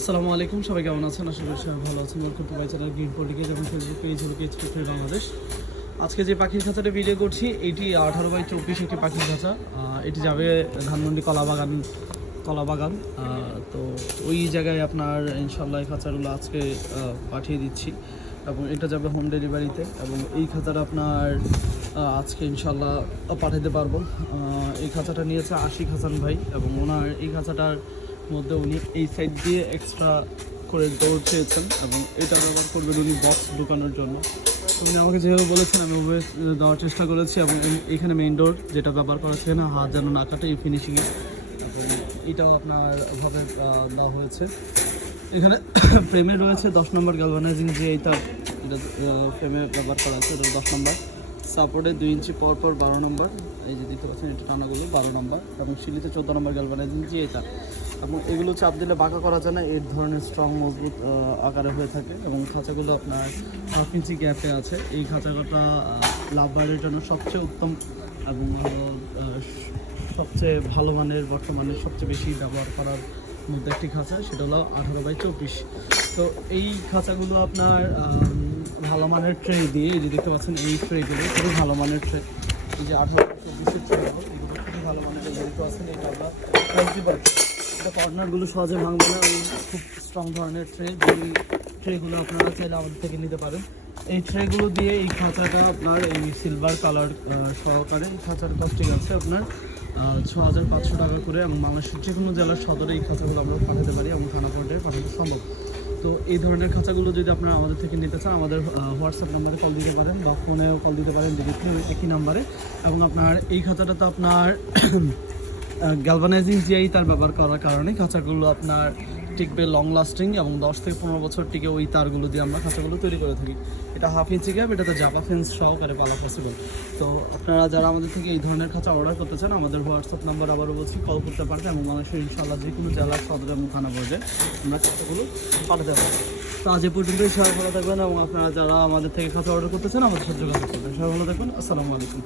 আসসালামু আলাইকুম, সবাই কেমন আছেন? আশা করি ভালো আছেন। ওয়েলকাম টু মাই গ্রিন পলিটিকে যেমন ফেসবুক পেজ হলো পেজ বাংলাদেশ আজকে যে পাখির খাঁচাটা ভিডিও করছি, এটি আঠারো বাই চব্বিশ একটি পাখির খাঁচা। এটি যাবে ধানমন্ডি কলাবাগান কলাবাগান। তো ওই জায়গায় আপনার ইনশাল্লাহ এই খাঁচাগুলো আজকে পাঠিয়ে দিচ্ছি। এবং এটা যাবে হোম ডেলিভারিতে এবং এই খাঁচাটা আপনার আজকে ইনশাল্লাহ পাঠাতে পারব। এই খাঁচাটা নিয়েছে আশিক হাসান ভাই। এবং ওনার এই খাঁচাটার মধ্যে উনি এই সাইড দিয়ে এক্সট্রা করে দৌড় চেয়েছেন এবং এটা ব্যবহার করবেন উনি বক্স ঢুকানোর জন্য। উনি আমাকে যেভাবে বলেছেন, আমি ওভাবে দেওয়ার চেষ্টা করেছি এবং এখানে মেইন ডোর যেটা ব্যবহার করা ছিল না, হাত যেন না কাটে এই ফিনিশিংয়ে এবং এটাও আপনার ভাবে দেওয়া হয়েছে। এখানে ফ্রেমে রয়েছে দশ নম্বর গ্যালভানাইজিং যে এইটা এটা ফ্রেমে ব্যবহার করা আছে, এটা দশ নম্বর সাপোর্টে দুই ইঞ্চি পর পর বারো নম্বর, এই যে দেখতে পাচ্ছেন এটা টানাগুলো বারো নম্বর, এবং সিলিতে চোদ্দ নম্বর গ্যালভানাইজিং যে এটা, এবং এগুলো চাপ দিলে বাঁকা করা যায় না, এর ধরনের স্ট্রং মজবুত আকারে হয়ে থাকে, এবং খাঁচাগুলো আপনার হাফ ইঞ্চি গ্যাপে আছে। এই খাঁচাটা লাভ বাড়ির জন্য সবচেয়ে উত্তম এবং সবচেয়ে ভালো মানের, বর্তমানে সবচেয়ে বেশি ব্যবহার করার মধ্যে একটি খাঁচা, সেটা হলো আঠারো বাই চব্বিশ। তো এই খাঁচাগুলো আপনার ভালো মানের ট্রে দিয়ে, এই যে দেখতে পাচ্ছেন এই ট্রেগুলো খুবই ভালো মানের ট্রে এই যে আঠারো চব্বিশের ট্রে এগুলো খুবই ভালো মানের দেখতে পাচ্ছেন এটা আমরা ফ্লেক্সিবল এটা কর্নারগুলো সহজে ভাঙবে না খুব স্ট্রং ধরনের ট্রে যেই ট্রেগুলো আপনারা চাইলে আমাদের থেকে নিতে পারেন। এই ট্রেগুলো দিয়ে এই খাঁচাটা আপনার এই সিলভার কালার সহকারে, এই খাঁচার কস্টিং আছে আপনার ছ হাজার পাঁচশো টাকা করে। এবং বাংলাদেশের যে কোনো জেলার সদরে এই খাঁচাগুলো আমরা পাঠাতে পারি এবং পর্যায়ে পাঠাতে সম্ভব। তো এই ধরনের খাঁচাগুলো যদি আপনারা আমাদের থেকে নিতে চান, আমাদের হোয়াটসঅ্যাপ নাম্বারে কল দিতে পারেন বা ফোনেও কল দিতে পারেন একই নাম্বারে এবং আপনার এই খাঁচাটা তো আপনার গ্যালভানাইজিং জিআই তার ব্যবহার করার কারণে খাঁচাগুলো আপনার টিকবে লং লাস্টিং এবং দশ থেকে পনেরো বছর টিকে ওই তারগুলো দিয়ে আমরা খাঁচাগুলো তৈরি করে থাকি। এটা হাফ ইঞ্চি গ্যাপ এটাতে জাপা ফেন্স সহকারে পালা পসিবল তো আপনারা যারা আমাদের থেকে এই ধরনের খাঁচা অর্ডার করতে চান, আমাদের হোয়াটসঅ্যাপ নাম্বার আবারও বলছি কল করতে পারবেন এবং মানুষের ইনশাল্লাহ যে কোনো জেলার সদর এবং থানা পর্যায়ে আমরা খাঁচাগুলো পাঠাতে পারব। তো আজ এ পর্যন্তই, সবাই ভালো থাকবেন এবং আপনারা যারা আমাদের থেকে খাঁচা অর্ডার করতে চান, আমাদের সাথে যোগাযোগ করবেন। সবাই ভালো থাকবেন, আসসালামু আলাইকুম।